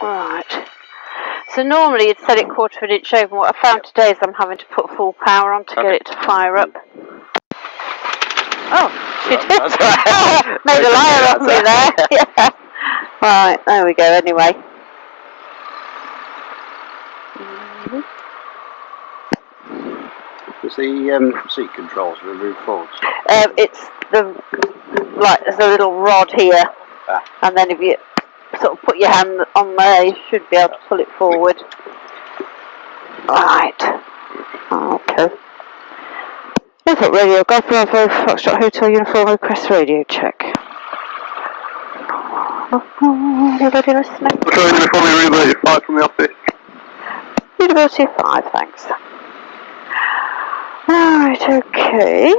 Right. So normally you'd set it 1/4 of an inch over. What I found today is I'm having to put full power on to get it to fire up. Oh, she did. Made a liar of me there. Yeah. Right, there we go anyway. Is the seat controls removed forward? It's the, like, there's a little rod here. And then if you sort of put your hand on there, you should be able to pull it forward. Right. Okay. Look radio, Golf Bravo, Foxtrot Hotel Uniform, request radio check. Anybody listening? Hotel Uniform, University 5 from the office. University 5, thanks. Right, okay.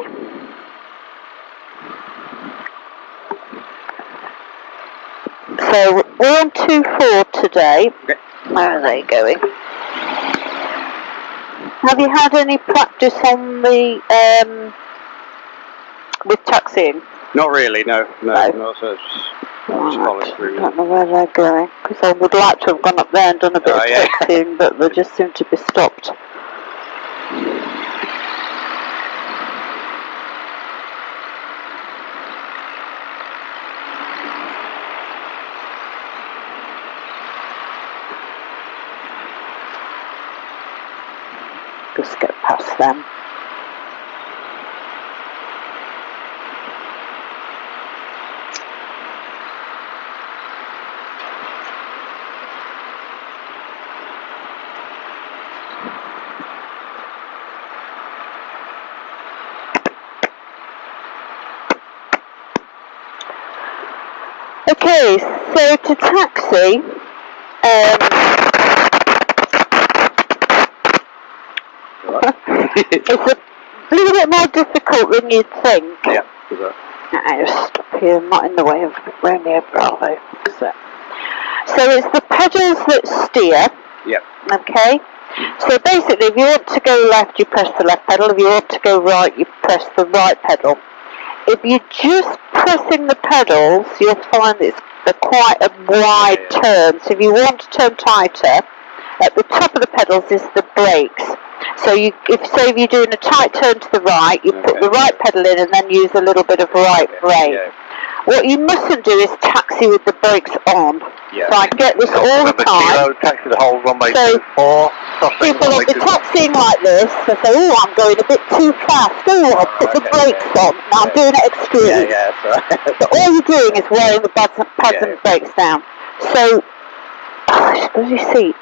So we're on 2-4 today. Okay. Where are they going? Have you had any practice on the with taxiing? Not really, no. So Right. I don't know where they're going, because I would like to have gone up there and done a bit of taxiing, but they just seem to be stopped. Just get past them. Okay, so to taxi, it's a little bit more difficult than you'd think. Yeah. I'll stop here, I'm not in the way of Romeo Bravo. So it's the pedals that steer. Yep. Okay? So basically, if you want to go left, you press the left pedal. If you want to go right, you press the right pedal. If you're just pressing the pedals, you'll find it's quite a wide turn. So if you want to turn tighter, at the top of the pedals is the brakes. So if you're doing a tight turn to the right, you put the right pedal in and then use a little bit of right brake. Yeah. What you mustn't do is taxi with the brakes on. Yeah. So I get this all the time. Taxi the whole runway So 24. people will be taxiing like this, they say, oh, I'm going a bit too fast, oh, I'll put the brakes on. Now I'm doing it extreme. So all you're doing is wearing the pads and brakes down. So, bloody seat.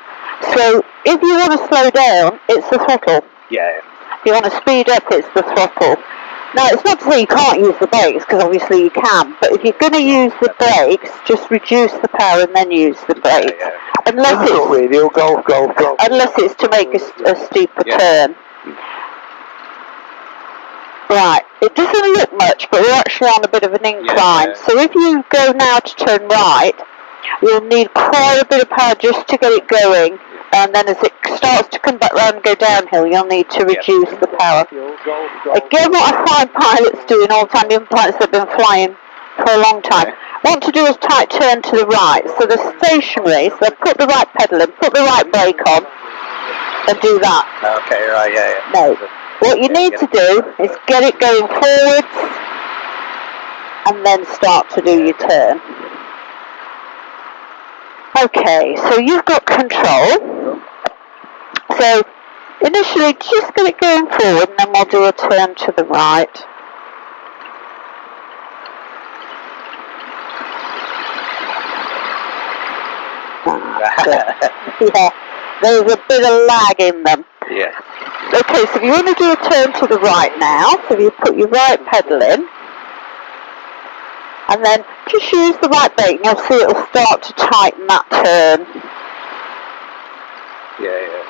So if you want to slow down, it's the throttle. Yeah. If you want to speed up, it's the throttle. Now, it's not to say you can't use the brakes, because obviously you can, but if you're going to use the brakes, just reduce the power and then use the brakes. Unless it's to make a steeper turn. Right, it doesn't look much, but we're actually on a bit of an incline. So if you go now to turn right, you'll need quite a bit of power just to get it going. And then as it starts to come back round and go downhill, you'll need to reduce the power. Again, what I find pilots doing all the time, even pilots that have been flying for a long time, want to do a tight turn to the right. So they're stationary, so they put the right pedal in, put the right brake on, and do that. Okay, right, yeah. No. What you need to do is get it going forwards, and then start to do your turn. Okay, so you've got control. So initially just get it going forward and then we'll do a turn to the right. Yeah, there's a bit of lag in them. Yeah. Okay, so if you want to do a turn to the right now, so you put your right pedal in, and then just use the right brake and you'll see it'll start to tighten that turn. Yeah.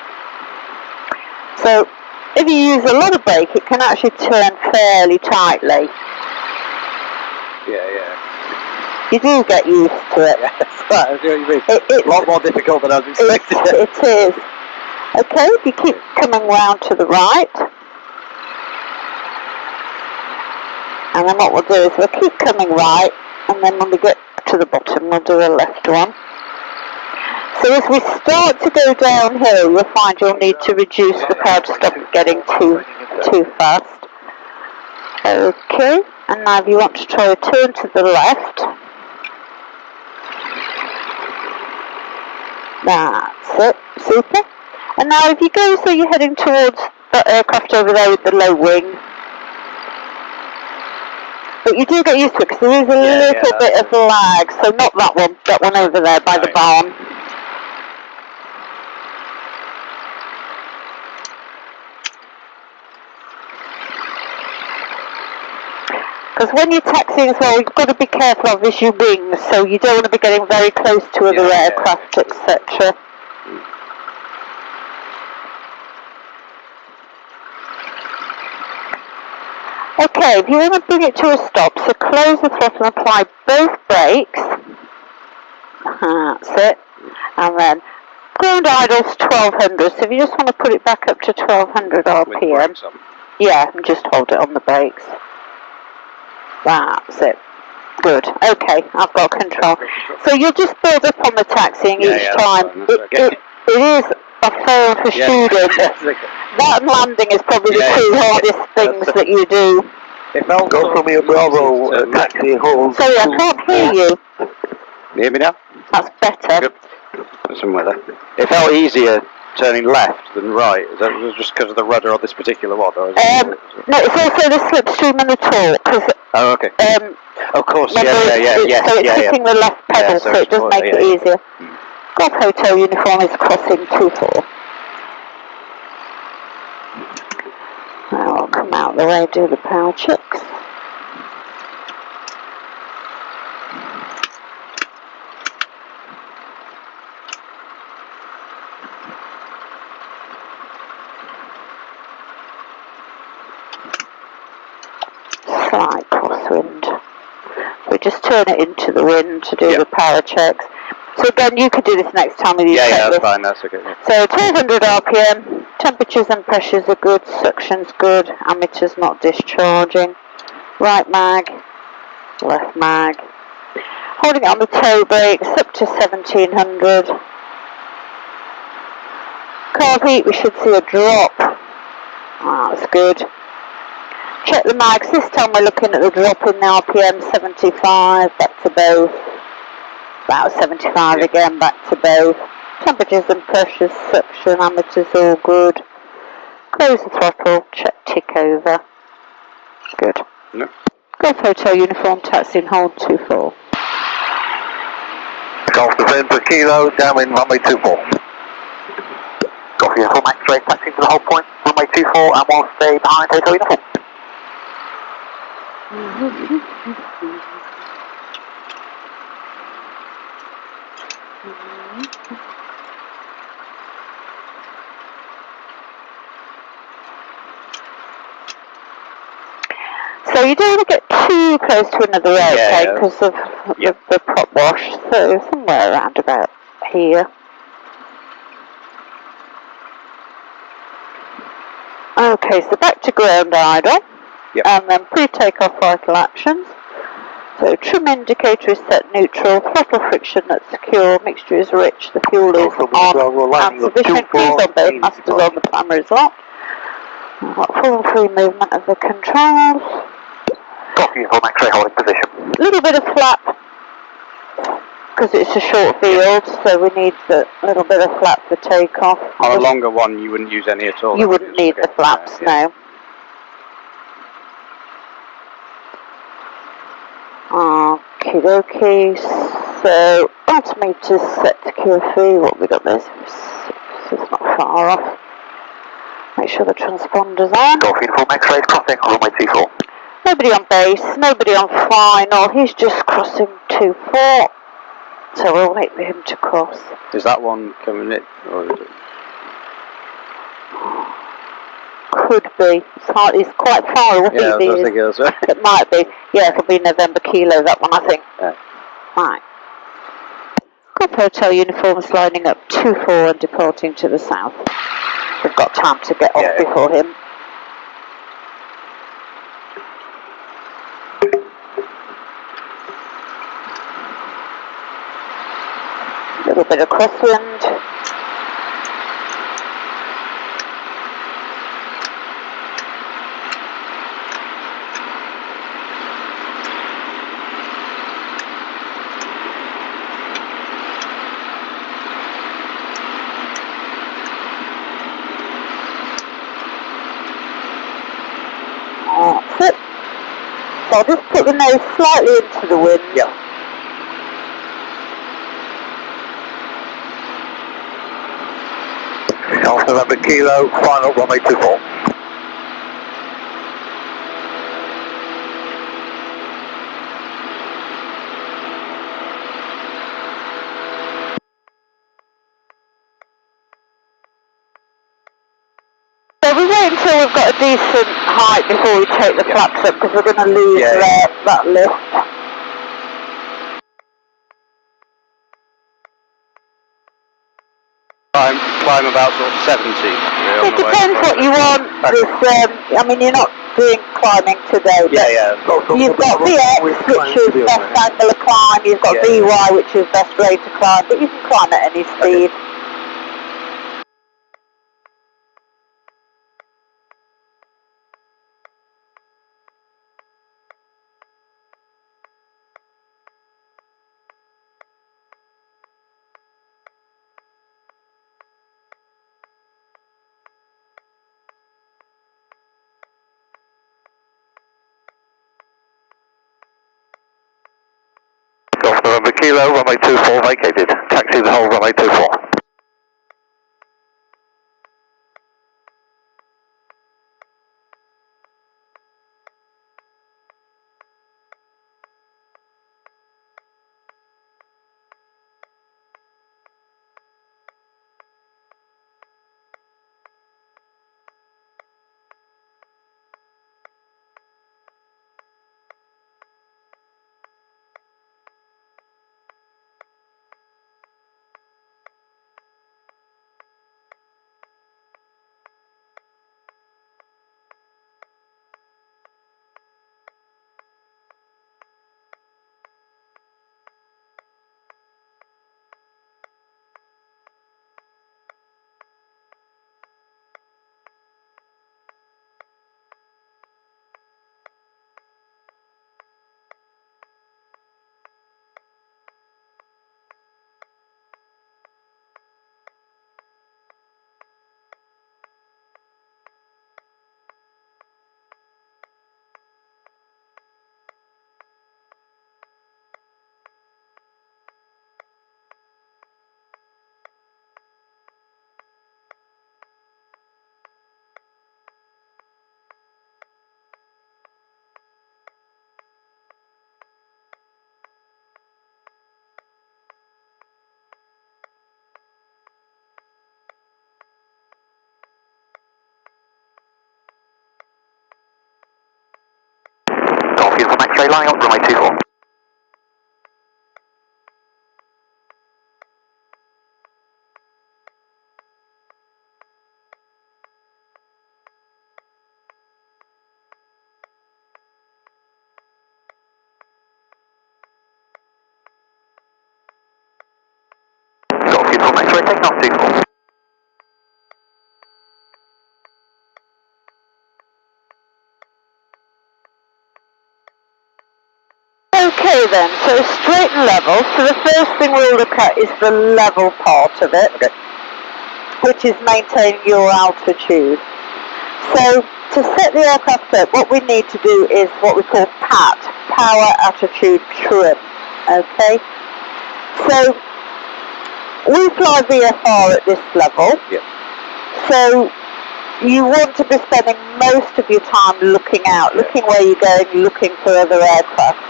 So if you use a lot of brake, it can actually turn fairly tightly. Yeah. You do get used to it. Yeah, that's right, I see what you mean. It's a lot more difficult than I was expecting. It is. Okay, if you keep coming round to the right. And then what we'll do is we'll keep coming right, and then when we get to the bottom, we'll do a left one. So as we start to go downhill, you'll find you'll need to reduce the power to stop it getting too fast. Okay, and now if you want to try a turn to the left, that's it, super. And now if you go so you're heading towards that aircraft over there with the low wing, but you do get used to it because there is a little bit of lag, so not that one over there by the barn. Because when you're taxiing as well, you've got to be careful of is your wings, so you don't want to be getting very close to other aircraft, etc. Okay, if you want to bring it to a stop, so close the throttle and apply both brakes. That's it. And then ground idle's 1200, so if you just want to put it back up to 1200 RPM. Yeah, and just hold it on the brakes. That's it. Good. Okay, I've got control. So you'll just build up on the taxiing each time. It is a fail for students. That and landing is probably the two hardest things that you do. If I'll go from your Bravo taxi hold. Sorry, I can't hear you. You hear me now? That's better. Good. Somewhere there. It felt easier turning left than right. Is that just because of the rudder on this particular one? Or no, it's also the slipstream and the torque. Oh, okay. Of course, So it's hitting the left pedal, so it does make it easier. Golf Hotel uniform is crossing 24. Now I'll come out the way, do the power checks. Slight crosswind. We just turn it into the wind to do the power checks. So again, you could do this next time with your checklist. Yeah, that's fine, that's okay. So 1200 RPM, temperatures and pressures are good, suction's good, ammeters not discharging. Right mag, left mag. Holding it on the toe brakes up to 1700. Carb heat, we should see a drop. That's good. Check the mags, this time we're looking at the drop in the RPM, 75, back to both. About 75 again, back to both. Temperatures and pressures, suction, ammeters all good. Close the throttle, check tick over. Good. No. Golf Hotel uniform, taxi and hold 24. Golf November Kilo, downwind runway 24. Golf uniform, X-ray, taxi to the hold point, runway 24, and we'll stay behind Hotel uniform. So you don't want to get too close to another airplane because of the prop wash, so somewhere around about here. Okay, so back to ground idle, and then pre-takeoff vital actions. So trim indicator is set neutral, throttle friction that's secure, mixture is rich, the fuel is on, and sufficient cruise on both masters on the camera is locked. We've got full and free movement of the controls. Copy, uniform, X-ray holding position. A little bit of flap, because it's a short field, so we need a little bit of flap for takeoff. On a longer one, you wouldn't use any at all? You wouldn't need the flaps, no. Okie dokie, so altimeter's set to Q3, what have we got there? So it's not far off. Make sure the transponder's on. Golf uniform, X-ray, crossing, runway 24. Nobody on base, nobody on final, he's just crossing 24. So we'll wait for him to cross. Is that one coming in? Or is it? Could be. It's quite far away. Yeah, I was thinking that's right. It might be. Yeah, it'll be November Kilo, that one, I think. Yeah. Right. Golf Hotel uniforms lining up 2-4 and departing to the south. We've got time to get off before him. Little bit of crosswind. That's it. So I'll just put the nose slightly into the wind. Yeah. Alpha November Kilo, final runway 24. So we wait until we've got a decent height before we take the flaps up, because we're going to lose that lift. Climb about sort of 70. It depends what you want. I mean, you're not doing climbing today, but you've got VX, which is best angle of climb, you've got VY, which is best rate of climb, but you can climb at any speed. Golf November Kilo, runway 24 vacated. Taxi the whole runway 24. Golf X-ray lining up, runway 24. Golf X-ray taking off 24. Okay then, so straight and level. So the first thing we'll look at is the level part of it, which is maintaining your altitude. So to set the aircraft up, what we need to do is what we call PAT, Power Attitude Trim. Okay? So we fly VFR at this level. So you want to be spending most of your time looking out, looking where you're going, looking for other aircraft.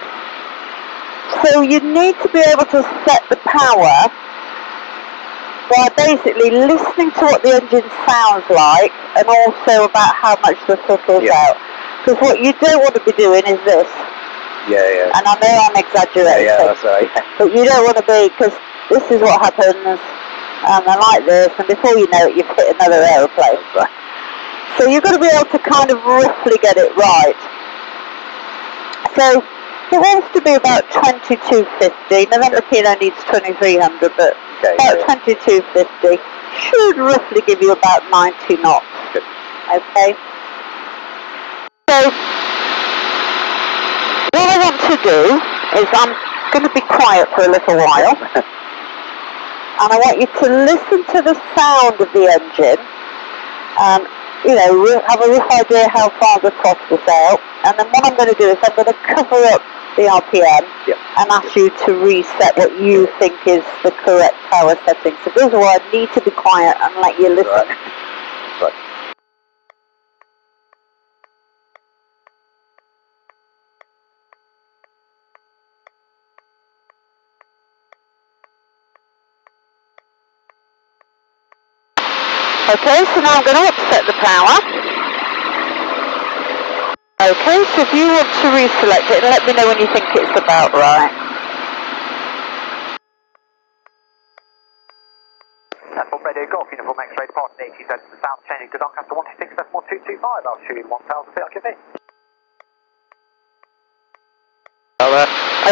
So you need to be able to set the power by basically listening to what the engine sounds like and also about how much the throttle's out. Because what you don't want to be doing is this. And I know I'm exaggerating. That's right. But you don't want to be, because this is what happens, and I like this, and before you know it, you've hit another aeroplane. So you've got to be able to kind of roughly get it right. So it wants to be about 2250. November Kilo needs 2300, but Okay. About 2250. Should roughly give you about 90 knots. Good. Okay. So, what I want to do is I'm going to be quiet for a little while. And I want you to listen to the sound of the engine. You know, have a rough idea how far the throttle is out. And then what I'm going to do is I'm going to cover up the RPM and ask you to reset what you think is the correct power setting. So this is why I need to be quiet and let you listen. Right. Okay, so now I'm going to upset the power. Okay, so if you want to reselect it, let me know when you think it's about right. That's all Radio Golf, Uniform X-ray, departing 80 to the south, changing to Doncaster 126.1225, altitude 1,000 feet, okay.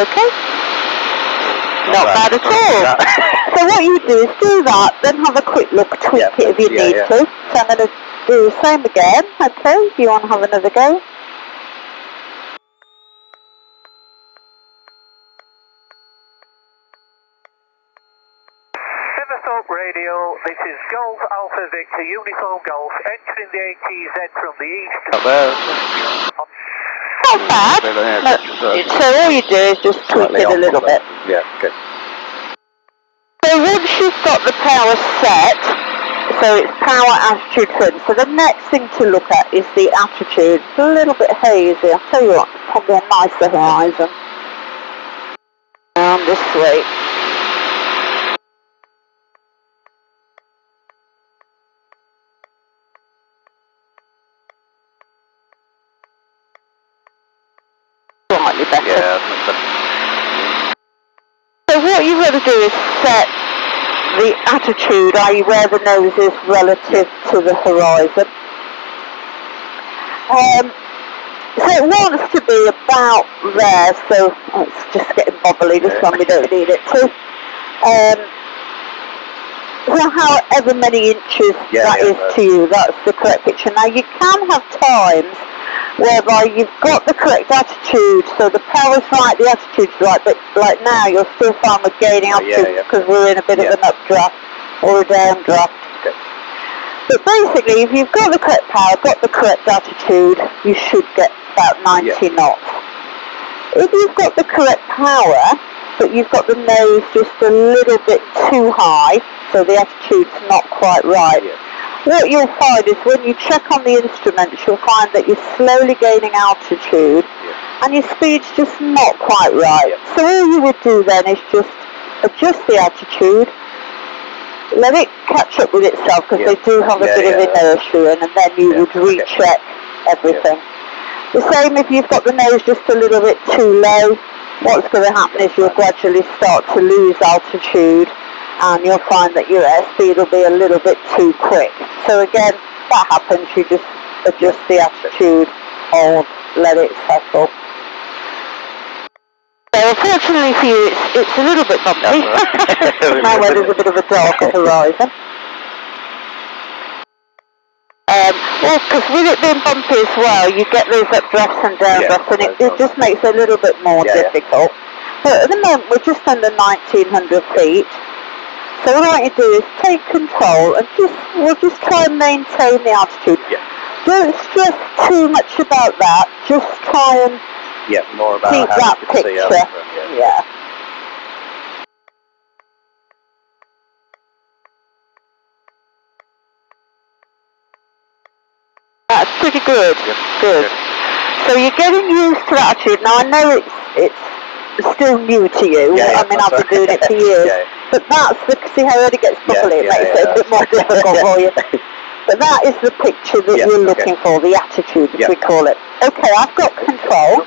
Okay. Not bad at all. So what you do is do that, then have a quick look, tweak it if you need to. So I'm going to do the same again, okay, if you want to have another go. Radio, this is Golf Alpha Victor, Uniform Golf, entering the ATZ from the east. Not bad. So all you do is just tweak it a little bit. Yeah, good. So once you've got the power set, so it's power, attitude, trim. So the next thing to look at is the attitude. It's a little bit hazy. I'll tell you what, probably a nicer horizon. Down this way. Slightly better. Yeah. So what you've got to do is set the attitude, i.e. where the nose is relative to the horizon. So it wants to be about there, so it's just getting bobbly this one, we don't need it to. So however many inches that is to you, that's the correct picture. Now you can have times whereby you've got the correct attitude, so the power's right, the attitude's right, but like now you'll still find we're gaining altitude because we're in a bit of an updraft or a downdraft. Okay. But basically, if you've got the correct power, got the correct attitude, you should get about 90 knots. If you've got the correct power, but you've got the nose just a little bit too high, so the attitude's not quite right, what you'll find is when you check on the instruments, you'll find that you're slowly gaining altitude and your speed's just not quite right. So all you would do then is just adjust the attitude, let it catch up with itself because they do have a bit of inertia in, and then you would recheck everything. The same if you've got the nose just a little bit too low, what's going to happen is you'll gradually start to lose altitude, and you'll find that your airspeed will be a little bit too quick. So again, that happens, you just adjust the attitude, hold, let it settle. So unfortunately for you, it's a little bit bumpy. Now where there's a bit of a darker horizon. Well, because with it being bumpy as well, you get those updrafts and downdrafts, and it just makes it a little bit more difficult. But at the moment, we're just under 1,900 feet. So what I want you to do is take control and we'll just try and maintain the altitude. Don't stress too much about that. Just try and more about keep how that you can see picture. elsewhere, That's pretty good. Good. So you're getting used to that attitude. Now I know it's still new to you. I mean, I've been doing it for years. But that's see how it gets bubbly. It makes it a bit more difficult for you. But that is the picture that you're looking for, the attitude, as we call it. Okay, I've got control.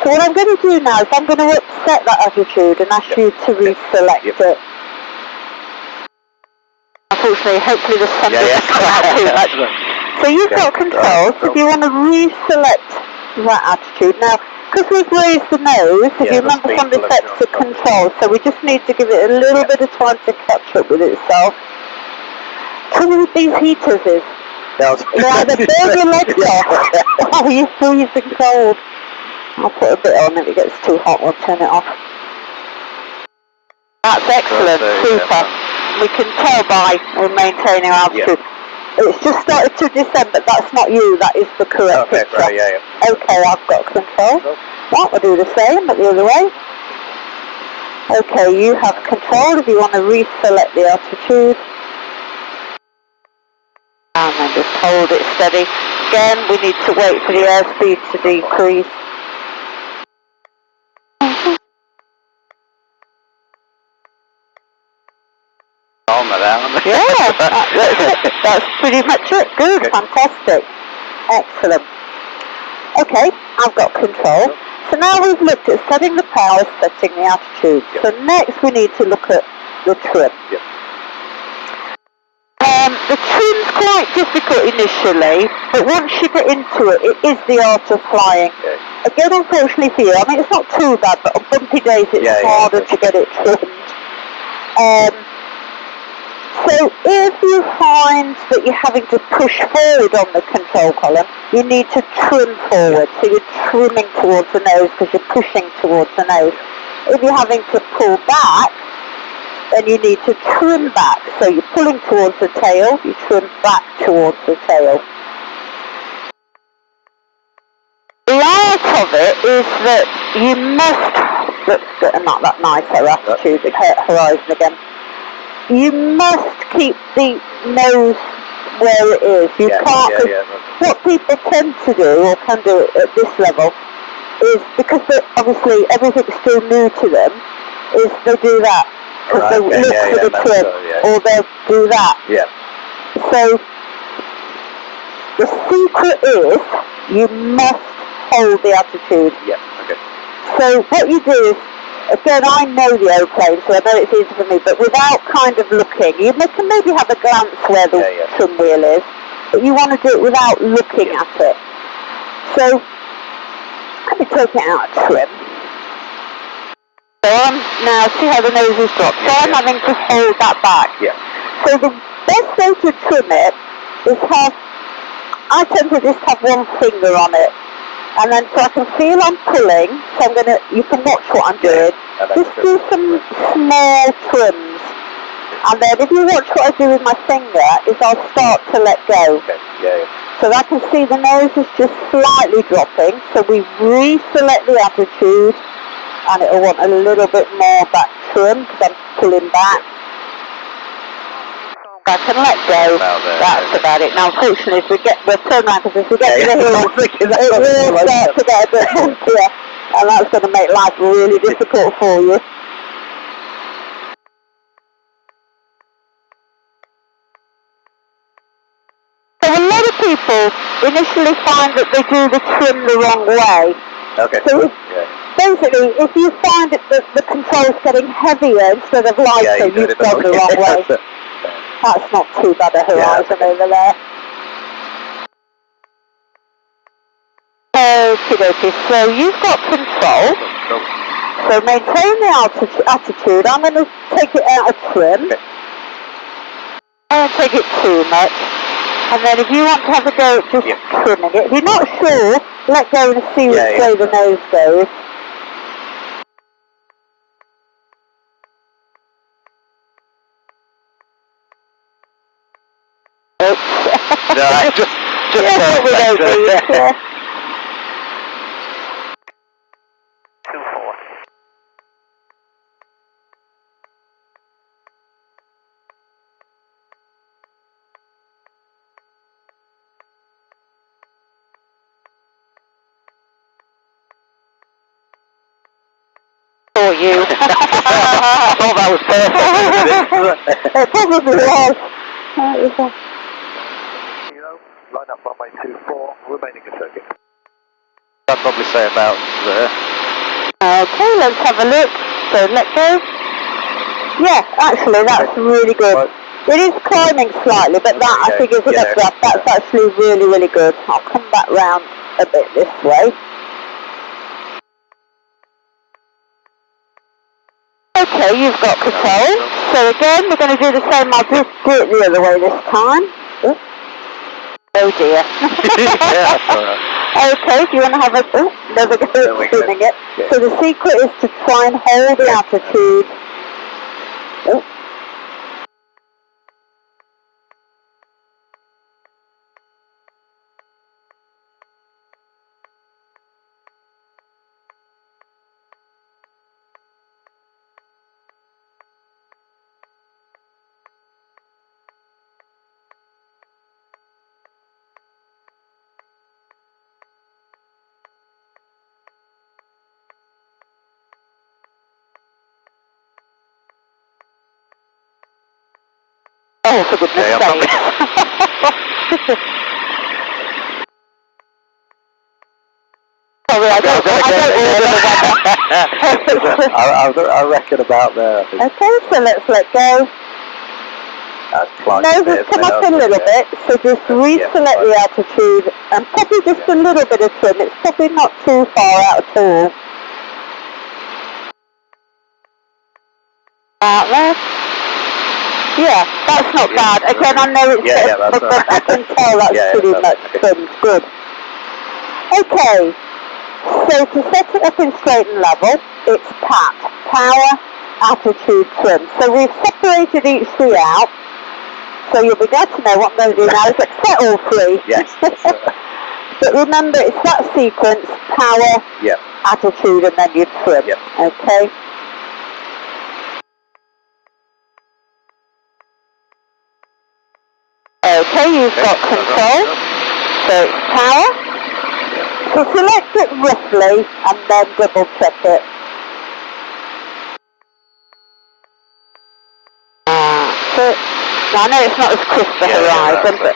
So what I'm going to do now is I'm going to upset that attitude and ask you to reselect it. Unfortunately, hopefully the sun doesn't come out too much. So you've got control, so if you want to reselect that attitude. Now, because we've raised the nose, if you remember some of the effects of control, so we just need to give it a little bit of time to catch up with itself. Trouble with these heaters is, yeah, they burn your legs off. Oh, you're freezing cold. I'll put a bit on if it gets too hot, we'll turn it off. That's excellent, super. We can tell by we maintain our altitude. It's just started to descend, but that's not you, that is the correct picture. Right, Okay, I've got control. Right, we'll do the same, but the other way. Okay, you have control if you want to reselect the altitude. And then just hold it steady. Again, we need to wait for the airspeed to decrease. Yeah, that's pretty much it. Good, fantastic. Excellent. Okay, I've got control. So now we've looked at setting the power, setting the altitude. So next we need to look at the trim. The trim's quite difficult initially, but once you get into it, it is the art of flying. Again, unfortunately for you, I mean, it's not too bad, but on bumpy days it's harder to get it trimmed. So if you find that you're having to push forward on the control column, you need to trim forward. So you're trimming towards the nose because you're pushing towards the nose. If you're having to pull back, then you need to trim back. So you're pulling towards the tail, you trim back towards the tail. The art of it is that you must, let's get not that nicer attitude, the horizon again. You must keep the nose where it is. You can't. What people tend to do, or can do at this level, is because obviously everything's still new to them, is they do that. Because they look for the trim, or they'll do that. So the secret is you must hold the attitude. So what you do is, again, I know the aeroplane, so I know it's easy for me, but without kind of looking, you can maybe have a glance where the trim wheel is, but you want to do it without looking at it. So, let me take it out of trim. So now, see how the nose is dropped, so I'm having to hold that back. So the best way to trim it is I tend to just have one finger on it. And then so I can feel I'm pulling, so you can watch what I'm doing. Just do some small trims. And then if you watch what I do with my finger, is I'll start to let go. So I can see the nose is just slightly dropping, so we reselect the attitude, and it'll want a little bit more back trim, because I'm pulling back. I can let go. That's about it. Now, unfortunately, we'll turn around, because if we get to the hills, it will start to get a bit bumpier, and that's going to make life really difficult for you. So a lot of people initially find that they do the trim the wrong way. So basically, if you find that the control's getting heavier instead of lighter, you've gone the wrong way. That's not too bad a horizon over there. Okie dokie, so you've got control. So maintain the attitude. I'm going to take it out of trim. I don't take it too much. And then if you want to have a go at just trimming it, if you're not sure, let go and see which way the nose goes. Just what we don't do. 24. For you. I thought that was perfect. It probably was. Line up runway 24, remaining in circuit. I'd probably say about there. Okay, let's have a look. So let go. Yeah, actually that's really good. It is climbing slightly, but that I think is an updraft. That's actually really, really good. I'll come back round a bit this way. Okay, you've got control. So again, we're going to do the same. I'll just do it the other way this time. Oops. Oh dear. Yeah, that's all right. Okay, do you want to have another go at spinning it? Yeah. So the secret is to try and hold the attitude. Oh. Oh, for goodness sake. Sorry, I don't order the weather. I reckon about there, I think. Okay, so let's let go. Nose has come up a little bit, so just reselect the attitude and probably just a little bit of trim. It's probably not too far out at all. Out there. Yeah, that's not bad. Again, I know it's but I can tell that's pretty much trimmed. Good. Okay, so to set it up in straight and level, it's pat, power, attitude, trim. So we've separated each three out. So you'll be glad to know what I'm going to do now is set all three. Yes. But remember, it's that sequence, power, attitude, and then your trim. Okay? Okay, you've got control. So it's power. So select it roughly and then double check it. So I know it's not as crisp the horizon, but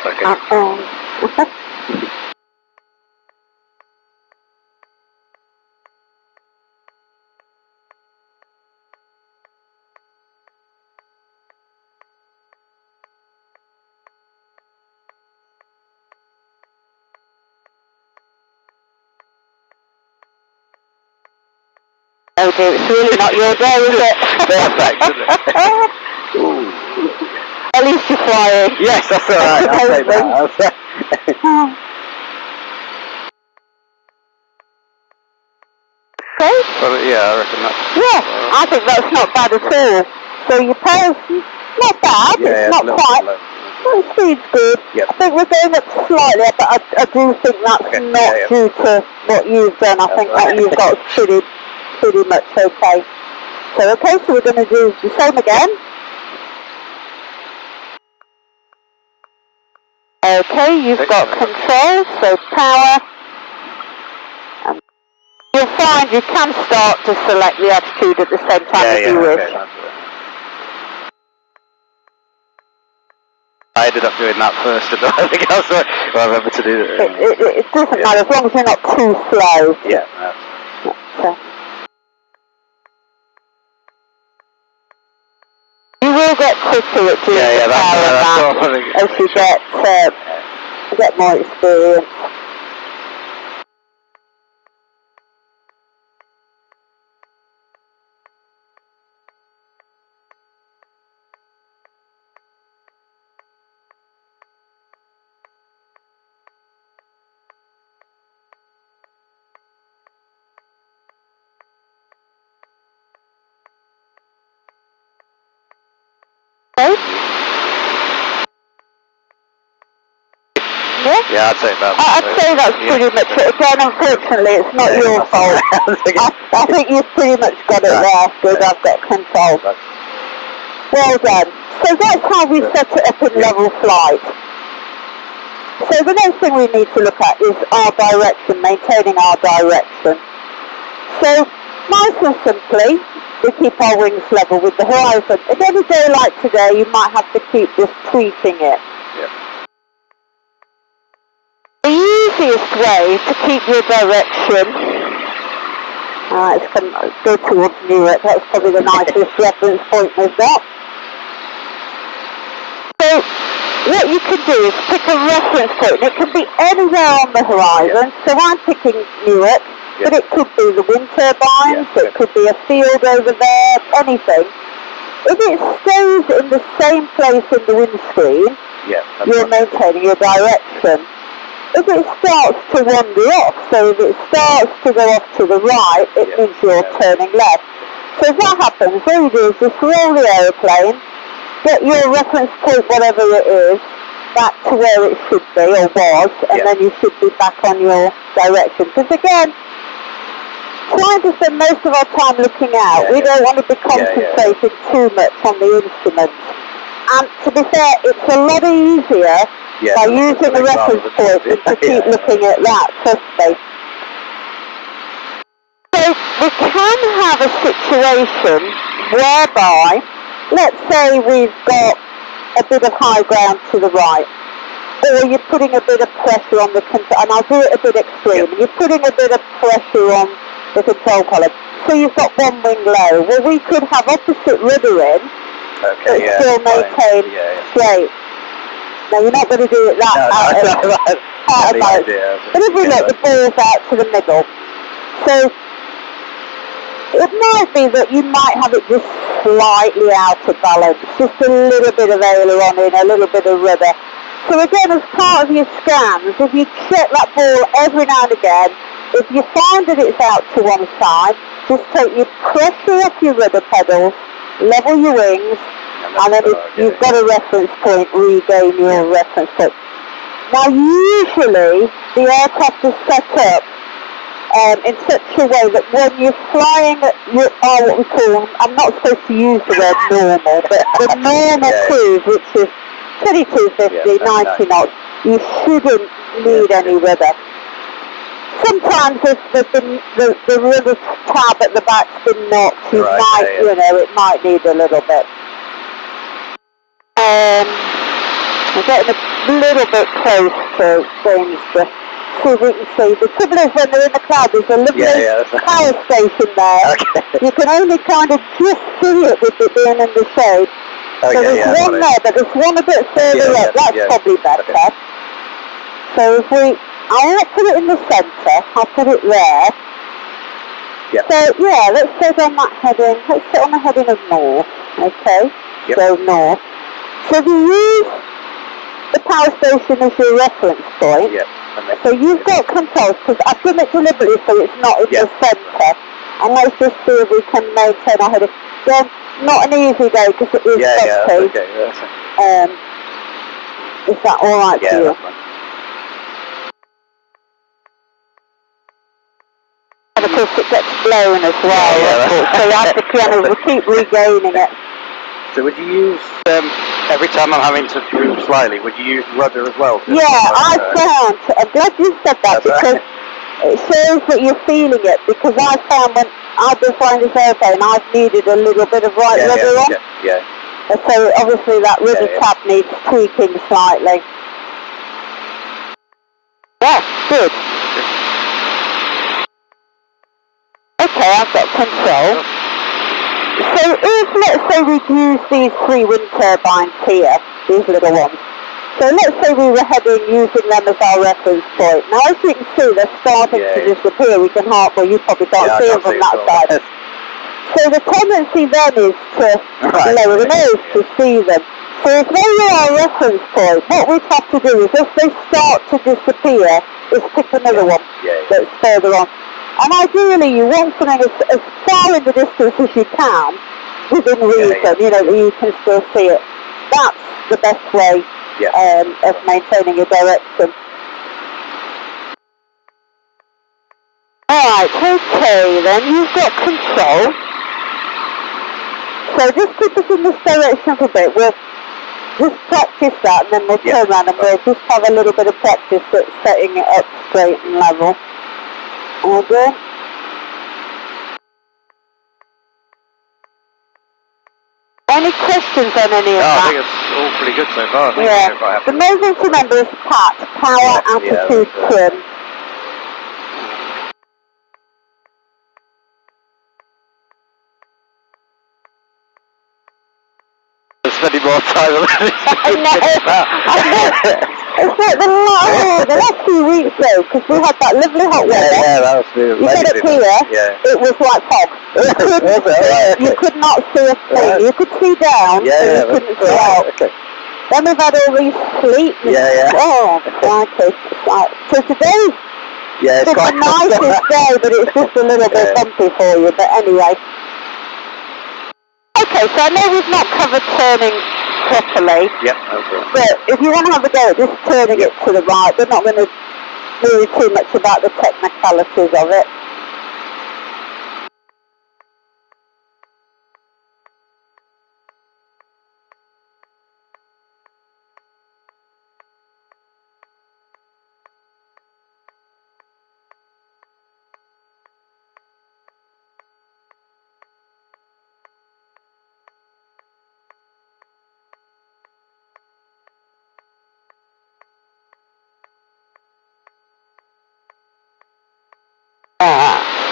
oh dear, it's really not your day, is it? Perfect, isn't it? At least you're flying. Yes, that's all right. I'll take that. Okay. Well, yeah, I reckon that's... Yeah, I think that's not bad at all. So your power's not bad, it's not quite. The speed's good. I think we're going up slightly, but I do think that's not due to what you've done. I think what you've got is pretty much okay. So we're going to do the same again. Okay, you've got control, so power. And you'll find you can start to select the attitude at the same time as you wish. I ended up doing that first, and I think I remember to do it. It doesn't matter, as long as you're not too slow. Yeah. You will get quicker at doing the power as you get more experience. Yeah, I'd say that. I'd say that's pretty much it. Again, unfortunately, it's not your fault. I think you've pretty much got it there. Good, I've got control. Well done. So that's how we set it up in level flight. So the next thing we need to look at is our direction, maintaining our direction. So nice and simply, we keep our wings level with the horizon. If any day like today, you might have to keep just tweaking it. The easiest way to keep your direction, it's go towards Newark, that's probably the nicest reference point we've got. So what you can do is pick a reference point, and it can be anywhere on the horizon. So I'm picking Newark, But it could be the wind turbines, it could be a field over there, anything. If it stays in the same place in the windscreen, you're maintaining your direction. If it starts to wander off, so if it starts to go off to the right, it means you're turning left. So if that happens, all you do is just roll the aeroplane, get your reference point, whatever it is, back to where it should be, or was, and then you should be back on your direction. Because again, trying to spend most of our time looking out, we don't want to be concentrating too much on the instruments. And to be fair, it's a lot easier by using the reference point than to keep looking at that, trust me. So we can have a situation whereby, let's say we've got a bit of high ground to the right, or you're putting a bit of pressure on the control, and I'll do it a bit extreme, you're putting a bit of pressure on the control column, so you've got one wing low. Well, we could have opposite rudder in, but still maintain straight. Now, you're not going to do it that out of balance. But if we look, the ball's out to the middle. So it might be that you might have it just slightly out of balance, just a little bit of aileron in, a little bit of rudder. So again, as part of your scans, if you check that ball every now and again, if you find that it's out to one side, just take your pressure off your rudder pedals, level your wings, and then if you've got a reference point, regain your reference point. Now usually the aircraft is set up in such a way that when you're flying at what we call, I'm not supposed to use the word normal, but the normal cruise, which is 2250, 90 knots, you shouldn't need any rudder. Sometimes if the rudder tab at the back's been knocked, you might, it might need a little bit. We're getting a little bit close to things to see if we can see. The trouble is when they're in the cloud, there's a lovely power station there. You can only kind of just see it with it being in the shade. So there's one there, but there's one a bit further up. That's probably better. So if we, I'll not put it in the centre, I'll put it there. So let's sit on that heading. Let's sit on the heading of north. Okay, so north. So if you use the power station as your reference point, so you've got controls, because I've done it deliberately so it's not in the centre. And let's just see if we can maintain our heading. Then, not an easy day because it is bumpy. Is that alright for you? And of course it gets blown as well, so you have to kind of keep regaining it. So would you use, every time I'm having to move slightly, would you use rudder as well? I found, I'm glad you said that, because it shows that you're feeling it, because I found when I've been flying this airplane, I've needed a little bit of rudder on. So obviously that rudder tab needs tweaking slightly. Yeah, good. Okay, I've got control. So if, let's say we'd use these 3 wind turbines here, these little ones. So let's say we were heading using them as our reference point. Now as you can see, they're starting to disappear. We can you probably can't see them from that side. So the tendency then is to lower the nose to see them. So if they were our reference point, what we'd have to do is if they start to disappear, is pick another one that's further on. And ideally, you want something as far in the distance as you can, within reason, that you can still see it. That's the best way of maintaining your direction. Alright, okay then, you've got control. So just keep us in this direction for a bit. We'll just practice that and then we'll turn around and we'll just have a little bit of practice at setting it up straight and level. All good? Any questions on any of that? I think it's all pretty good so far. The main thing to remember is PAT, power, altitude, trim. Spending more time on it. I know. It's like the last few weeks though, because we had that lovely hot weather. Yeah, that was You get up here, it was like fog. You could not see a thing. You could see down, but you couldn't see out. Okay. Then we've had all these sleet. Oh, crikey. It's like, so today's it's the nicest day, but it's just a little bit bumpy for you. But anyway. Okay, so I know we've not covered turning properly. Yep, that's right. But if you want to have a go at just turning it to the right, we're not going to worry too much about the technicalities of it.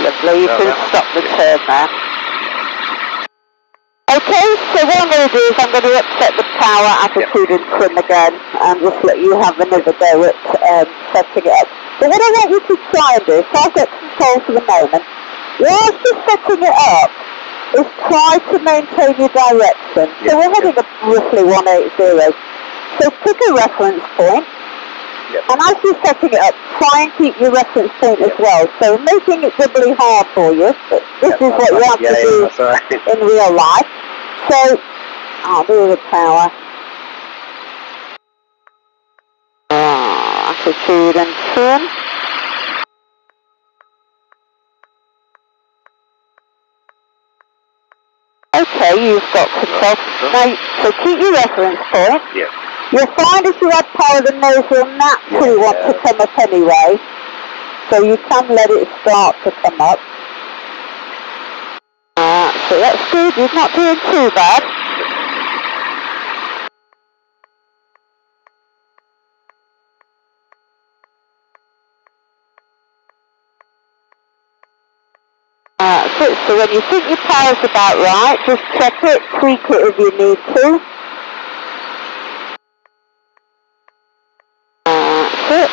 Lovely, you can stop the turn there. Okay, so what I'm going to do is I'm going to upset the power, attitude and trim again and just let you have another go at setting it up. But what I want you to try and do, so I've got control for the moment, whilst you're setting it up, is try to maintain your direction. So we're heading up roughly 180. So pick a reference point. And as you're setting it up, try and keep your reference point as well. So making it doubly hard for you, but this is what you have to do in real life. So, I'll do the power. Attitude and trim. Okay, you've got control. Now, so keep your reference point. You'll find if you add power, the nose will naturally want to come up anyway. So you can let it start to come up. So that's good, you're not doing too bad. So when you think your power's about right, just check it, tweak it if you need to. That's it.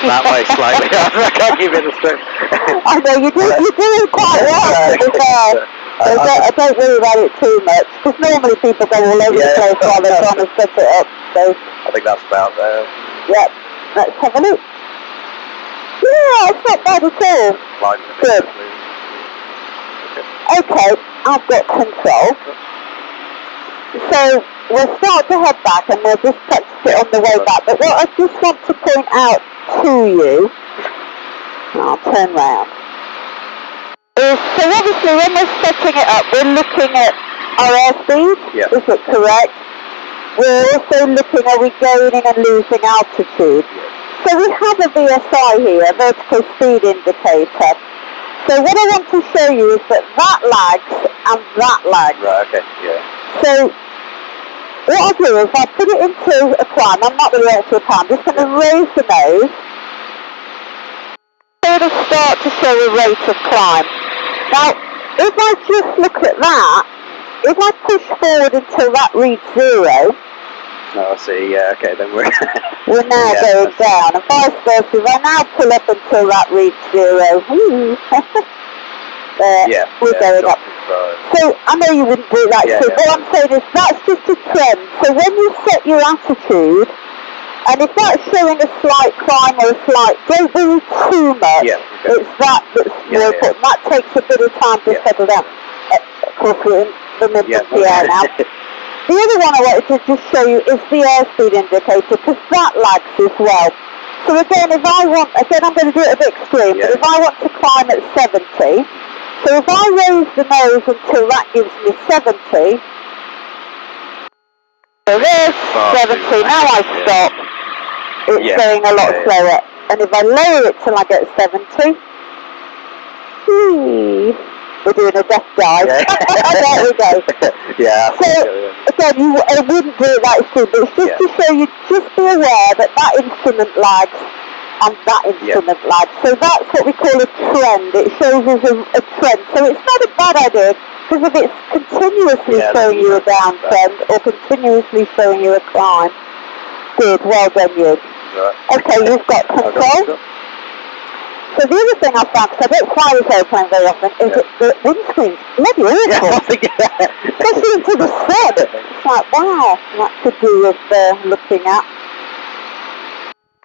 That way slightly. I can't give it a step. I know, you're doing quite well, to be fair. I don't worry about it too much, because normally people go all over the place while they're trying to set it up, so... I think that's about there. Yep, let's have a look. Yeah, it's not bad at all. Good. Okay, I've got control. So, we'll start to head back and we'll just practice it on the way back. But what I just want to point out to you, I'll turn round, is so obviously when we're setting it up, we're looking at our airspeed, is it correct? We're also looking, are we gaining and losing altitude? So we have a VSI here, a vertical speed indicator. So what I want to show you is that lags and that lags. Right, okay, So what I'll do is I'll put it into a climb. I'm not going to go into a climb. I'm just going to raise the nose. So it'll start to show a rate of climb. Now, if I just look at that, if I push forward until that reads 0, I see, okay, then we're now going down, and vice versa. If I now pull up until that reads 0, there, we're going up. So, I know you wouldn't do that, so what I'm saying is that's just a trend. So when you set your attitude, and if that's showing a slight climb or a slight, don't do too much. It's that's more important. That takes a bit of time to settle down. Of course, we're in the mid-PPL now. The other one I wanted to just show you is the airspeed indicator, because that lags as well. So again, if I want, I'm going to do it a bit extreme, but if I want to climb at 70, so if I raise the nose until that gives me 70, so there's 70, now I stop, it's going a lot slower. And if I lower it till I get 70, 3. We're doing a death dive. Yeah. There we go. Yeah. So, again, I wouldn't do it that soon, but it's just to show you, just be aware that that instrument lags and that instrument lags. So that's what we call a trend. It shows us a trend. So it's not a bad idea, because if it's continuously showing you a downtrend or continuously showing you a climb, good, well done you. Right. Okay, you've got control. So the other thing I found, because I don't fly this airplane very often, is that the windscreen's bloody awful. Especially into the sun. It's like, wow, that could do with looking at.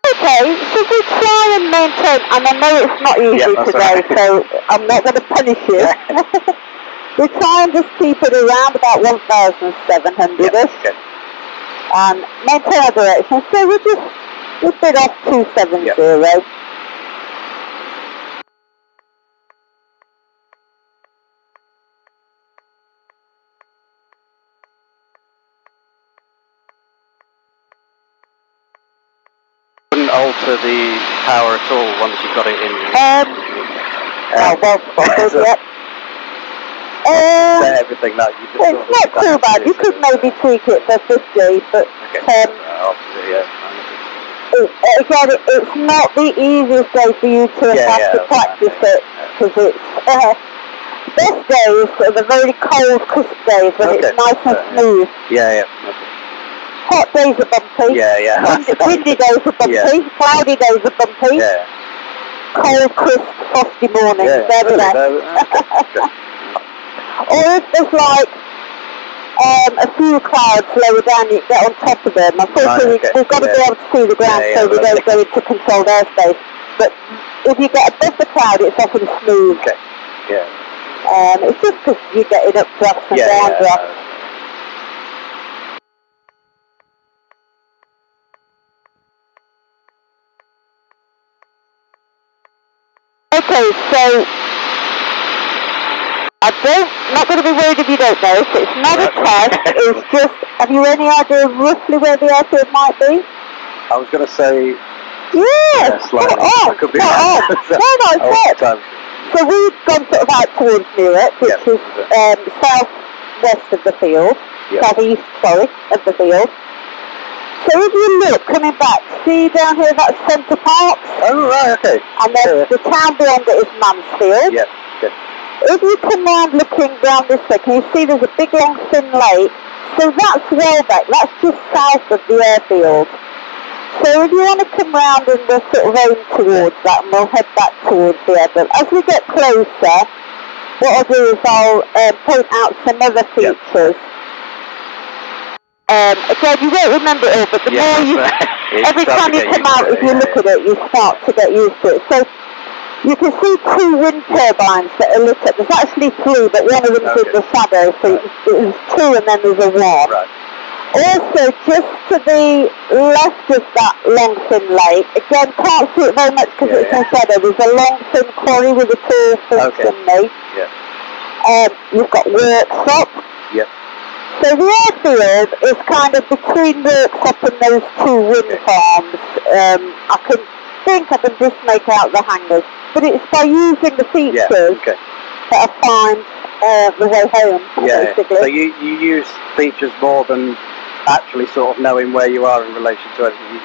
Okay, so we try and maintain, and I know it's not easy today, so I'm not going to punish you. We try and just keep it around about 1,700-ish. And maintain our direction. So we bid off 270. Wouldn't alter the power at all once you've got it in. Well spotted, everything that you just it's not too bad. You could maybe tweak it for 50, but again, it's not the easiest day for you to have to practice it, because it's best days are the very cold, crisp days when it's nice and smooth. Hot days are bumpy. Windy days are bumpy. Cloudy days are bumpy. Cold, crisp, frosty mornings. There we go. Or if there's like a few clouds lower down, you get on top of them. Unfortunately, we've got to be able to see the ground so we don't go into controlled airspace. But if you get above the cloud, it's often smooth. It's just because you're getting updrafts and downdrafts. Okay, so I'm not going to be worried if you don't know, so it's not a test, it's just, have you any idea roughly where the airfield might be? I was going to say... Slightly. I could be wrong. No, it's it. So we've gone sort of out towards Newark, which is south-west of the field, south-east, of the field. So if you look, coming back, see down here, that's Centre Parks? Oh, right, okay. And then the town beyond it is Mansfield. If you come round looking down this way, can you see there's a big long thin lake? So that's Welbeck, that's just south of the airfield. So if you want to come round and we'll sort of aim towards that, and we'll head back towards the airfield. As we get closer, what I'll do is I'll point out some other features. Again, you won't remember it all, but the more you, every time you come out, if you look at it, you start to get used to it. So you can see 2 wind turbines that are lit up. There's actually 3, but one of them's in the shadow, so it's 2 and then there's a 1. Also, just to the left of that long thin lake, again, can't see it very much because it's in shadow, there's a long thin quarry with a tall thin chimney. You've got workshop. So the airfield is kind of between workshop and those 2 wind farms. I can just make out the hangars, but it's by using the features that I find the way home, basically. So you use features more than actually sort of knowing where you are in relation to everything.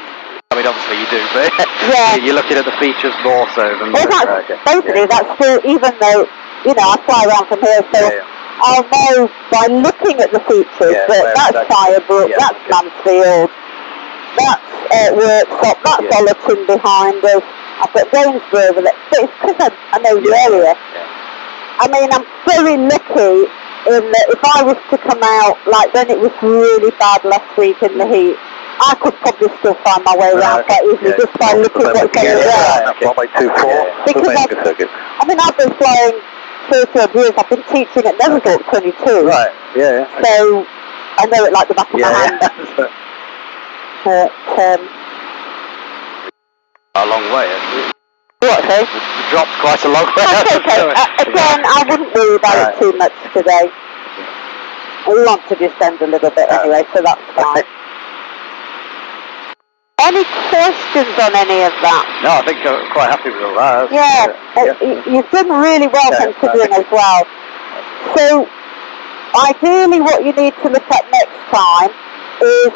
I mean, obviously you do, but you're looking at the features more so than... Well, basically, that's still, even though, I fly around from here, so I'll know by looking at the features that that's Shirebrook, that's Mansfield, that's Workshop, that's Ollerton behind us, I've got Gainsborough over there, but it's because I know the area. I mean, I'm very lucky in that if I was to come out, like when it was really bad last week in the heat, I could probably still find my way around quite easily just by looking at what's over there. Because I've been flying 30 odd years, I've been teaching at Neverthorpe 22. So I know it like the back of my hand. But, a long way, actually. What, sorry? The drop's quite a long way. That's okay. Again, I wouldn't worry about it too much today. We want to descend a little bit anyway, so that's fine. Any questions on any of that? No, I think I'm quite happy with all that. You've done really well considering as well. So, ideally what you need to look at next time is,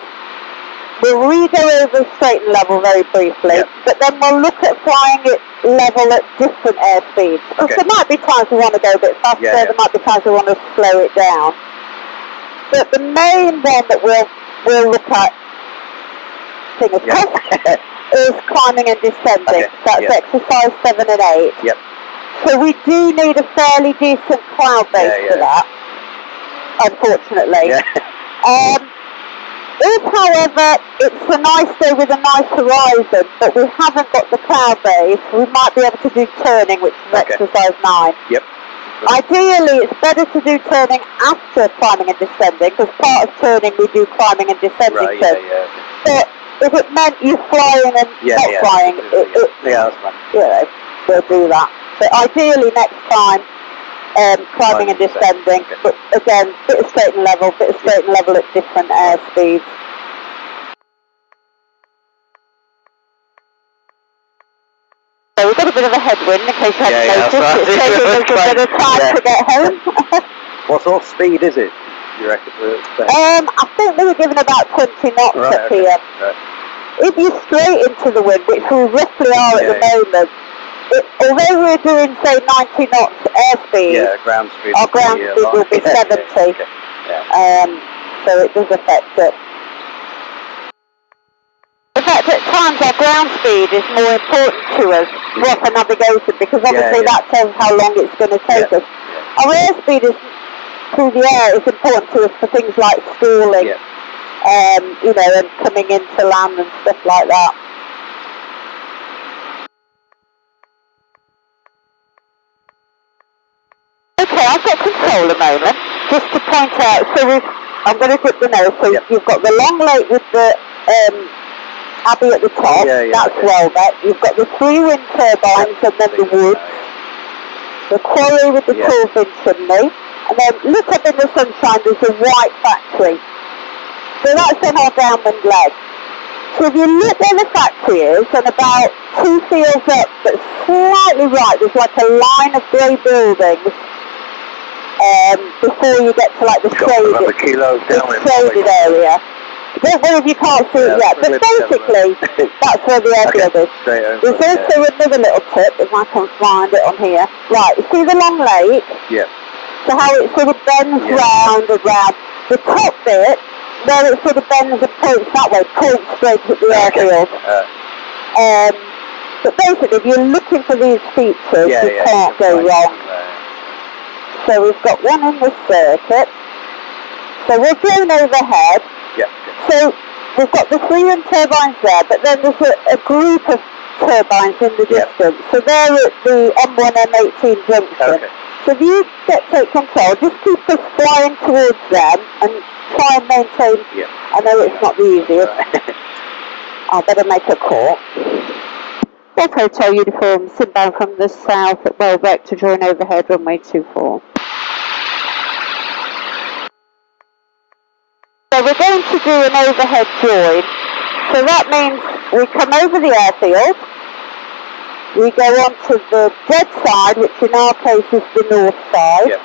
we'll re-go over straight and level very briefly, but then we'll look at flying it level at different airspeeds. Because there might be times we want to go a bit faster, there might be times we want to slow it down. But the main one that we'll look at, is climbing and descending. So that's exercise 7 and 8. So we do need a fairly decent cloud base for that, unfortunately. If, however, it's a nice day with a nice horizon, but we haven't got the cloud base, we might be able to do turning, which is exercise 9. Ideally, it's better to do turning after climbing and descending, because part of turning we do climbing and descending too. But if it meant you flying and not flying, we'll do that. But ideally, next time, climbing and descending, but again, bit of straight and level at different air speeds. So we've got a bit of a headwind in case you hadn't noticed. It's taking us a bit of time to get home. What sort of speed is it, you reckon? I think they were given about 20 knots at PM. If you're straight into the wind, which we roughly are at the moment, although we're doing, say, 90 knots airspeed, ground speed our ground speed will be 70. So it does affect it. In fact, at times our ground speed is more important to us for navigation, because obviously that tells how long it's going to take us. Our airspeed is through the air is important to us for things like stalling, and coming into land and stuff like that. Okay, I've got control a moment, just to point out, so I'm going to dip the nose, so you've got the long lake with the abbey at the top, that's Welbeck, you've got the 3 wind turbines and then the woods, the quarry with the tall fin chimney, and then lit up in the sunshine there's a white factory. So that's on our downwind leg. So if you look where the factory is, and about 2 fields up, but slightly right, there's like a line of grey buildings before you get to like the shaded area. Don't worry if you can't see it yet, but basically that's where the airfield is. There's also another little tip, if I can find it on here. Right, you see the long lake? So how it sort of bends round and round. The top bit, where it sort of bends and points that way, points straight at the airfield. But basically, if you're looking for these features, you can't go wrong. So we've got one in the circuit. So we're going overhead. So we've got the 3 wind turbines there, but then there's a group of turbines in the distance. So they're at the M1, M18 junction. So if you take control, just keep us flying towards them and try and maintain. I know it's not the easiest. I better make a call. Golf Hotel uniform, inbound from the south at Welbeck to join overhead runway 24. So we're going to do an overhead join. So that means we come over the airfield, we go on to the dead side, which in our case is the north side.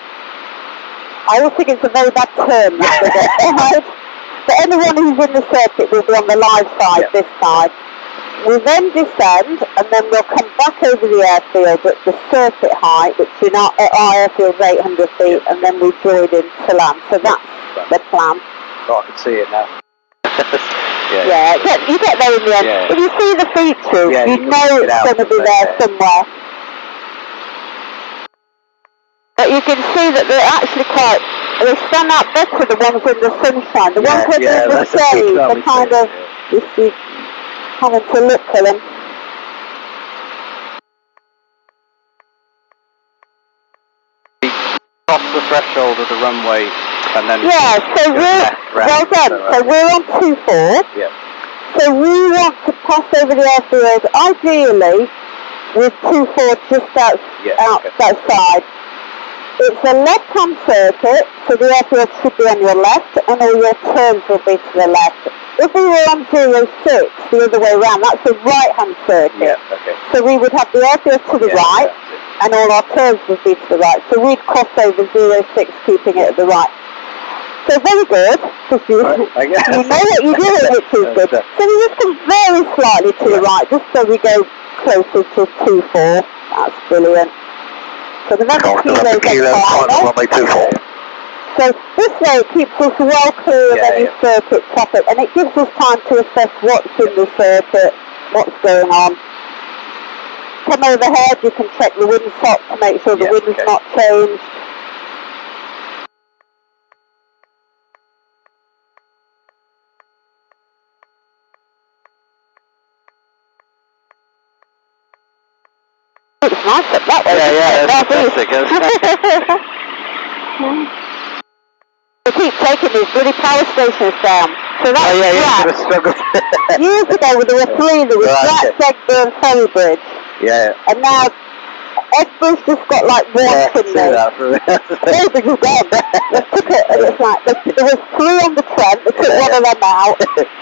I always think it's a very bad term, that but anyone who's in the circuit will be on the live side this side. We then descend, and then we'll come back over the airfield at the circuit height, which in our airfield is 800 feet, and then we join in to land. So that's the plan. Oh, I can see it now. You get there in the end. If you see the features, you know it's going to be there somewhere. But you can see that they're actually they stand out better, the ones in the sunshine. The ones in the shade, they're kind of, you see, having to look for them. Cross the threshold of the runway and then... so well done. So we're on 24. So we want to pass over the airfield, ideally, with 24 just outside. It's a left-hand circuit, so the airfield should be on your left, and all your turns will be to the left. if we were on 06, the other way around, that's the right-hand circuit. Yeah, okay. So we would have the airfield to the right, and all our curves would be to the right. So we'd cross over 06, keeping it at the right. So very good, because you know what you're doing, which is good. So we just come very slightly to the right, just so we go closer to 2-4. That's brilliant. So the November Kilo runway 24. So this way it keeps us well clear of any circuit traffic, and it gives us time to assess what's in the circuit, what's going on. Come overhead, you can check the windsock to make sure the wind's not changed. It's nice up that way. We keep taking these bloody power stations down. So that's years ago there were 3, there was Black Egburn Ferry Bridge. Yeah. And now Egbur's just got like one in there. Ferry Bridge is gone. They took it, and it's like, there was 3 on the Trent, they took one of them out.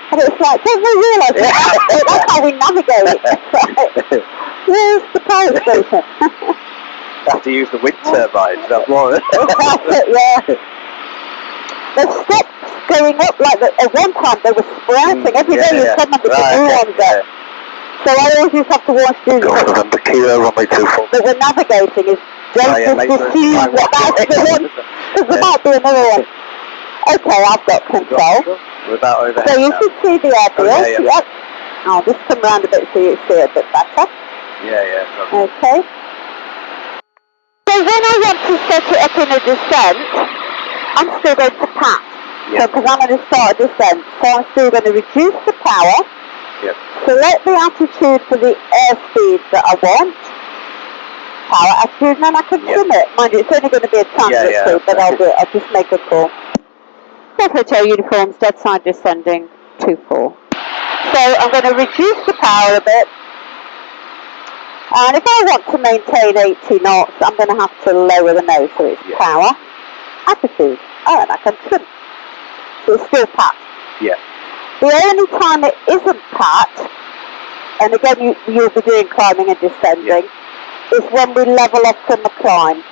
And it's like, don't they realise that's how we navigate? Where's the power station? Have to use the wind turbines, that's more. They've stopped going up like that. At one time they were sprouting. Every day you come and the new ones up. So I always used to have to warn students that we're navigating is don't just assume that that's the one, because there might be another one. Okay, I've got control. So you should see the airfield. Yep. I'll just come round a bit so you see it a bit better. Okay. So when I want to set it up in a descent, I'm still going to pat. So because I'm going to start a descent, so I'm still going to reduce the power. Select the altitude for the airspeed that I want. Power attitude, and then I can trim it. Mind you, it's only going to be a transit speed, but I'll do it. I'll just make a call. Hotel uniforms, dead side descending, 2-4. So I'm going to reduce the power a bit. And if I want to maintain 80 knots, I'm going to have to lower the nose, so it's power, attitude, and I can trim. So it's still pat. The only time it isn't pat, and again you'll be doing climbing and descending, is when we level off from the climb.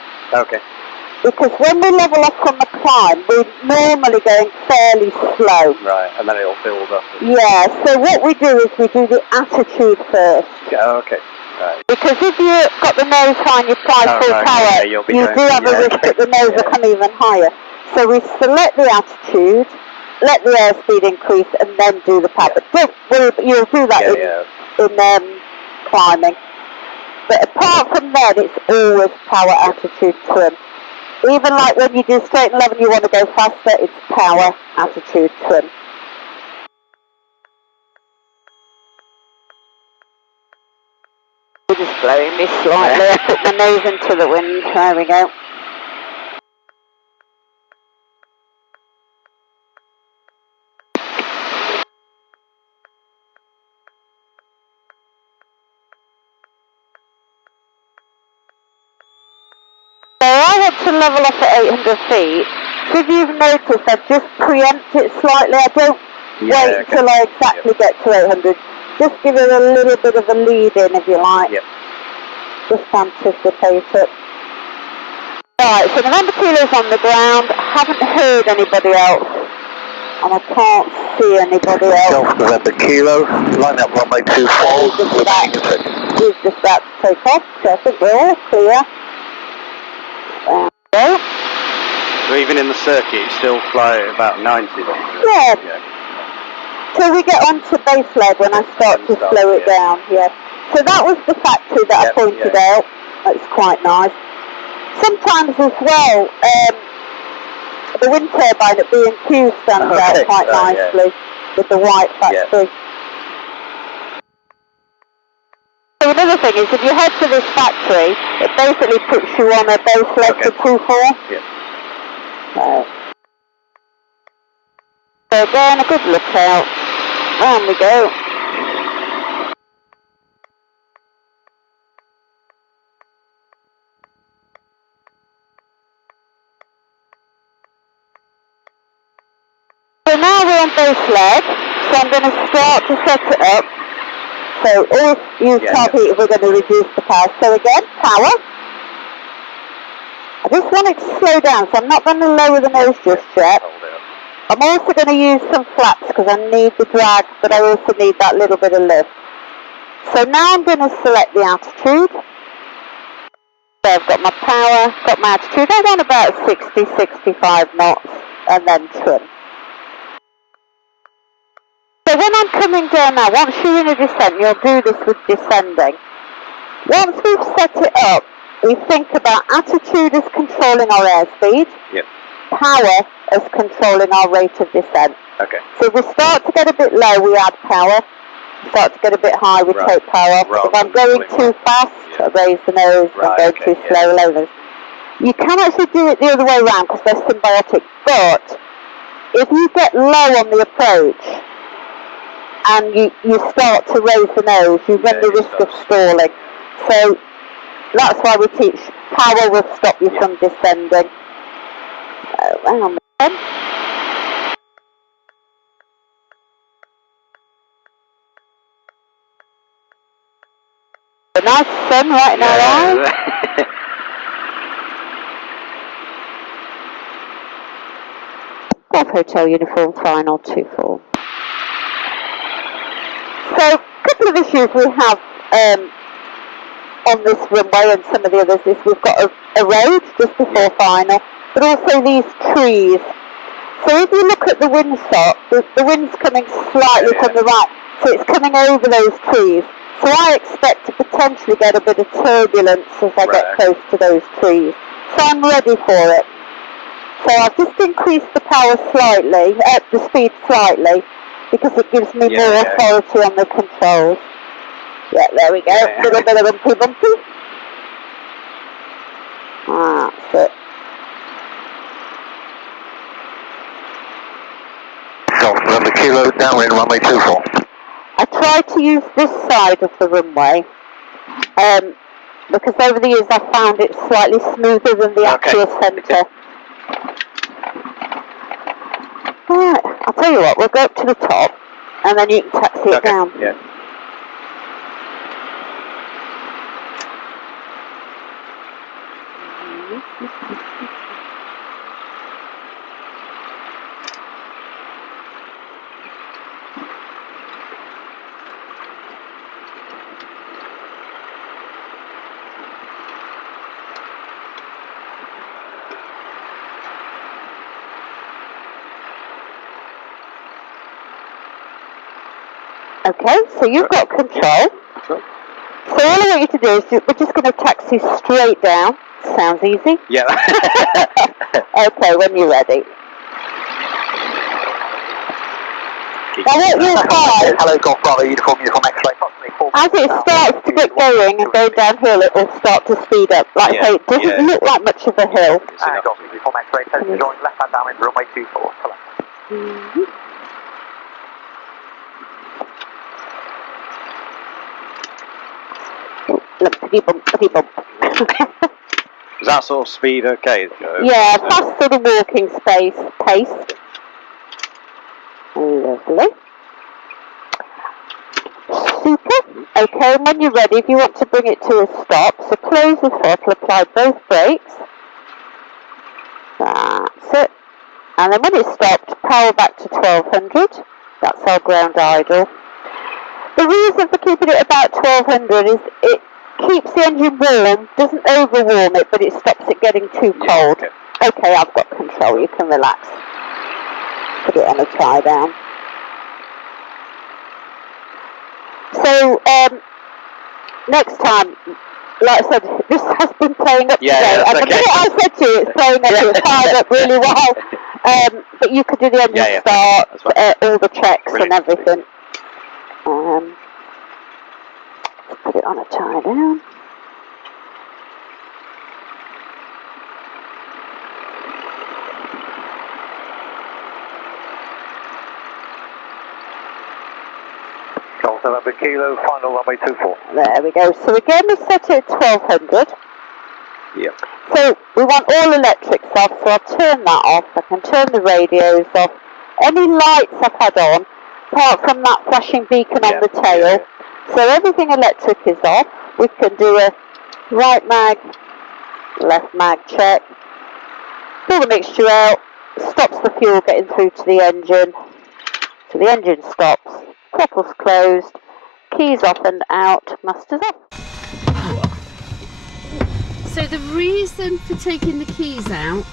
Because when we level off from the climb, we're normally going fairly slow. Right, and then it'll build up. So what we do is we do the attitude first. Right. Because if you've got the nose high and you fly full power, you do have a risk that the nose will come even higher. So we select the attitude, let the airspeed increase, and then do the power. But don't worry, you'll do that in climbing. But apart from that, it's always power, attitude, trim. Even like when you do straight and level, you want to go faster, it's power, attitude, trim. It's just blowing me slightly. I put my nose into the wind. There we go. So I want to level off at 800 feet. So if you've noticed, I've just preempt it slightly. I don't wait till I exactly get to 800. Just give it a little bit of a lead in, if you like. Just anticipate it. Right, so November Kilo's on the ground. Haven't heard anybody else. And I can't see anybody else. November Kilo, line up runway 24. He's just about to take off, so I think we're all clear. There we go. So even in the circuit, you still fly at about 90 then? So we get onto base leg when I start to slow it down, So that was the factory that I pointed out. That's quite nice. Sometimes as well, the wind turbine at B&Q stands out quite nicely with the white factory. So another thing is, if you head to this factory, it basically puts you on a base leg for 2-4. So again, a good lookout. Round we go. So now we're on base leg. So I'm going to start to set it up. So all use top heat, we're going to reduce the power. So again, power. I just want it to slow down, so I'm not going to lower the nose just yet. I'm also going to use some flaps because I need the drag, but I also need that little bit of lift. So now I'm going to select the altitude. So I've got my power, got my altitude. I want about 60, 65 knots, and then trim. So when I'm coming down now, once you're in a descent, you'll do this with descending. Once we've set it up, we think about altitude as controlling our airspeed, power as controlling our rate of descent. Okay. So if we start to get a bit low, we add power. Start to get a bit high, we take power off. If I'm going too fast, I raise the nose. If I'm going too slow, low nose. You can actually do it the other way around because they're symbiotic. But if you get low on the approach and you start to raise the nose, you run the risk of stalling. So that's why we teach power will stop you from descending. Hang on a minute. A nice sun right in our eyes. Golf Hotel Uniform Final 24. So, a couple of issues we have on this runway and some of the others is we've got a road just before final, but also these trees. So if you look at the windsock, the wind's coming slightly from the right, so it's coming over those trees. So I expect to potentially get a bit of turbulence as I get close to those trees. So I'm ready for it. So I've just increased the power slightly, the speed slightly, because it gives me more authority on the controls. Yeah, there we go. A little bit of bumpy bumpy. That's it. November Kilo, downwind runway 24. I try to use this side of the runway because over the years I've found it slightly smoother than the actual centre. Right, I'll tell you what, we'll go up to the top and then you can taxi it down. Yeah. Okay, so you've got control. So all I want you to do is we're just going to taxi straight down. Sounds easy? Yeah. Okay, when you're ready. Now what you'll find, Hello, Golf Bravo, uniform X-ray. as it starts to get going and go downhill, it will start to speed up. Like I say, it doesn't look like much of a hill. Golf uniform X-ray, attention join left hand downwind, runway 24. Lumpity bump. Is that sort of speed okay? Yeah, fast sort of walking pace. Lovely. Super. Okay, when you're ready, if you want to bring it to a stop, so close the throttle, apply both brakes. That's it. And then when it's stopped, power back to 1200. That's our ground idle. The reason for keeping it about 1200 is it keeps the engine warm, doesn't overwarm it, but it stops it getting too cold. Okay, I've got control, you can relax. Put it on a tie down. So, next time, like I said, this has been playing up today. And the minute I said to you, it's playing up, it's fired up really well. But you could do the engine start, all the checks and everything. Put it on a tie down. Golf November Kilo, final runway 24. There we go. So again, we set it at 1200. Yep. So we want all electrics off, so I'll turn that off. I can turn the radios off. Any lights I've had on, apart from that flashing beacon on the tail. So everything electric is off. We can do a right mag, left mag check. Pull the mixture out, stops the fuel getting through to the engine. So the engine stops, throttle's closed, keys off and out, master's off. So the reason for taking the keys out,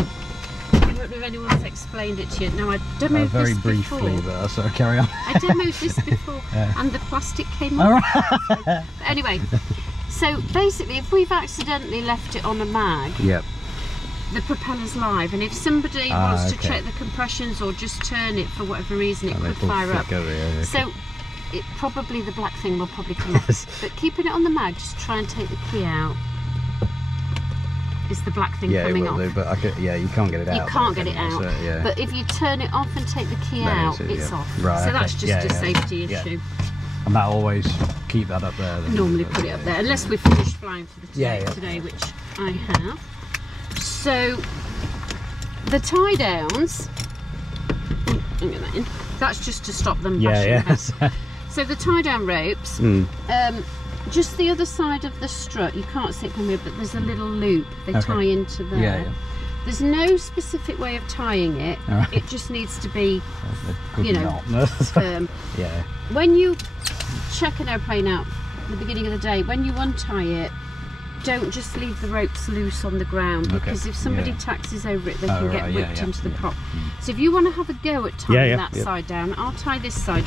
I don't know if anyone's explained it to you. Now I demoed very this briefly, before. but sorry, carry on. I demoed this before, and the plastic came off. But anyway, so basically, if we've accidentally left it on a mag, Yep. the propeller's live, and if somebody wants to check the compressions or just turn it for whatever reason, it could fire up. So it probably, the black thing will probably come off. But keeping it on the mag, just try and take the key out. Is the black thing coming off? But you can't get it out. You can't get it out. But if you turn it off and take the key out, it's off. Right, so that's just a safety issue. And that always keep that up there. Then. Normally put it up there, unless we've finished flying for the today, which I have. So the tie downs, get that in. That's just to stop them bashing. So the tie down ropes, just the other side of the strut, you can't see it from here, but there's a little loop they tie into there. There's no specific way of tying it. It just needs to be, firm. When you check an airplane out at the beginning of the day, when you untie it, don't just leave the ropes loose on the ground, because if somebody taxis over it, they can get whipped into the prop. So if you want to have a go at tying that side down, I'll tie this side down.